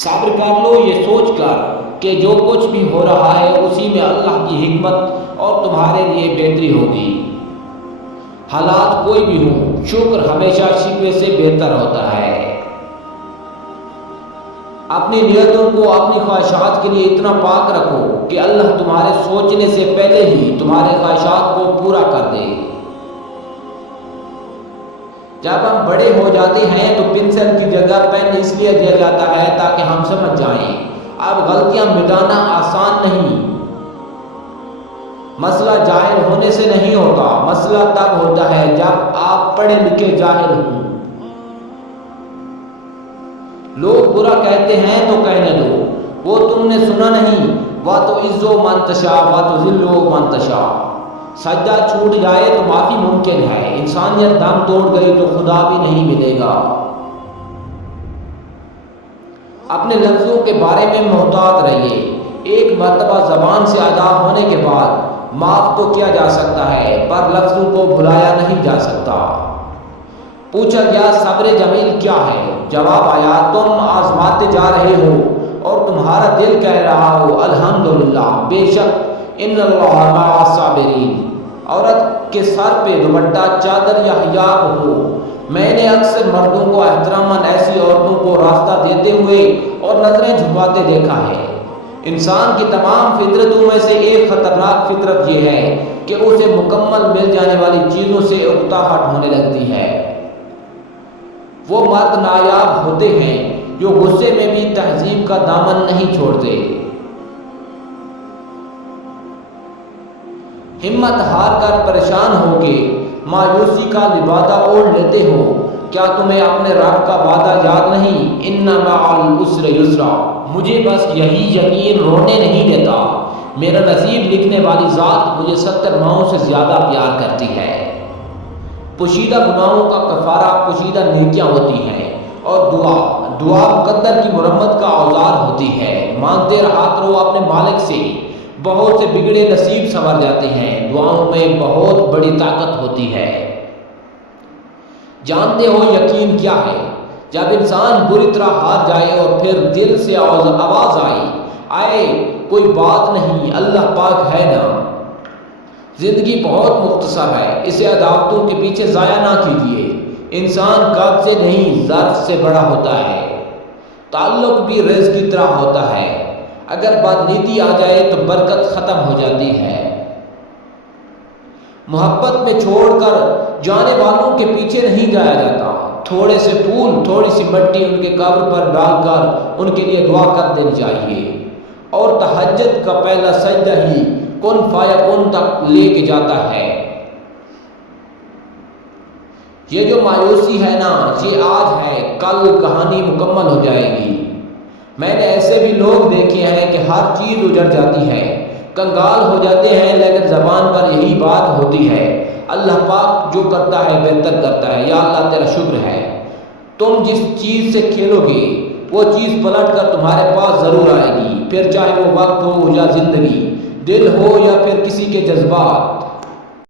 صبر کر لو یہ سوچ کر کہ جو کچھ بھی ہو رہا ہے اسی میں اللہ کی حکمت اور تمہارے لیے بہتری ہوگی۔ حالات کوئی بھی ہوں، شکر ہمیشہ شکوے سے بہتر ہوتا ہے۔ اپنی نیتوں کو اپنی خواہشات کے لیے اتنا پاک رکھو کہ اللہ تمہارے سوچنے سے پہلے ہی تمہارے خواہشات کو پورا کر دے۔ جب ہم بڑے ہو جاتے ہیں تو پنسل کی جگہ پین اس لیے دیا جاتا ہے تاکہ ہم سمجھ جائیں۔ اب غلطیاں مٹانا آسان نہیں۔ مسئلہ جاہل ہونے سے نہیں ہوتا، مسئلہ تب ہوتا ہے جب آپ پڑھے لکھے جاہل ہوں۔ لوگ برا کہتے ہیں تو کہنے دو، وہ تم نے سنا نہیں، وَتُعِزُّ مَن تَشَاءُ وَتُذِلُّ مَن تَشَاءُ۔ سجدہ چھوٹ جائے تو معافی ممکن ہے، انسانیت دم توڑ گئی تو خدا بھی نہیں ملے گا۔ اپنے لفظوں کے بارے میں محتاط رہیے۔ ایک مرتبہ زبان سے ادا ہونے کے بعد معاف تو کیا جا سکتا ہے، پر لفظوں کو بھلایا نہیں جا سکتا۔ پوچھا گیا صبر جمیل کیا ہے؟ جواب آیا تم آزماتے جا رہے ہو اور تمہارا دل کہہ رہا ہو الحمدللہ، بے شک ان اللہ مع الصابرین۔ عورت کے سر پہ دوپٹہ چادر یا حجاب ہو، میں نے اکثر مردوں کو احتراماً ایسی عورتوں کو راستہ دیتے ہوئے اور نظریں جھکاتے دیکھا ہے۔ انسان کی تمام فطرتوں میں سے ایک خطرناک فطرت یہ ہے کہ اسے مکمل مل جانے والی چیزوں سے اکتاہٹ ہونے لگتی ہے۔ وہ مرد نایاب ہوتے ہیں جو غصے میں بھی تہذیب کا دامن نہیں چھوڑتے۔ ہمت ہار کر پریشان ہو کے مایوسی کا لبادہ اوڑھ لیتے ہو، کیا تمہیں اپنے رب کا وعدہ یاد نہیں؟ ان مع العسر یسرا۔ مجھے بس یہی یقین رونے نہیں دیتا، میرا نصیب لکھنے والی ذات مجھے 70 ماؤں سے زیادہ پیار کرتی ہے۔ پوشیدہ گناہوں کا کفارہ پوشیدہ نیکیاں ہوتی ہیں، اور دعا مقدر کی مرمت کا اوزار ہوتی ہے۔ مانگتے رہا کرو اپنے مالک سے، بہت سے بگڑے نصیب سنور جاتے ہیں۔ دعاؤں میں بہت بڑی طاقت ہوتی ہے۔ جانتے ہو یقین کیا ہے؟ جب انسان بری طرح ہار جائے اور پھر دل سے آواز آئے کوئی بات نہیں، اللہ پاک ہے نا۔ زندگی بہت مختصر ہے، اسے عداوتوں کے پیچھے ضائع نہ کیجیے۔ انسان قد سے نہیں ظرف سے بڑا ہوتا ہے۔ تعلق بھی رزق کی طرح ہوتا ہے، اگر بدنیتی آ جائے تو برکت ختم ہو جاتی ہے۔ محبت میں چھوڑ کر جانے والوں کے پیچھے نہیں جایا جاتا۔ تھوڑے سے پھول، تھوڑی سی مٹی ان کے قبر پر ڈال کر ان کے لیے دعا کر دینی چاہیے، اور تہجد کا پہلا سجدہ ہی کن فیکن تک لے کے جاتا ہے۔ یہ جو مایوسی ہے نا، یہ آج ہے، کل کہانی مکمل ہو جائے گی۔ میں نے ایسے بھی لوگ دیکھے ہیں کہ ہر چیز اجڑ جاتی ہے، کنگال ہو جاتے ہیں، لیکن زبان پر یہی بات ہوتی ہے اللہ پاک جو کرتا ہے بہتر کرتا ہے، یا اللہ تیرا شکر ہے۔ تم جس چیز سے کھیلو گے وہ چیز پلٹ کر تمہارے پاس ضرور آئے گی، پھر چاہے وہ وقت ہو یا زندگی، دل ہو یا پھر کسی کے جذبات۔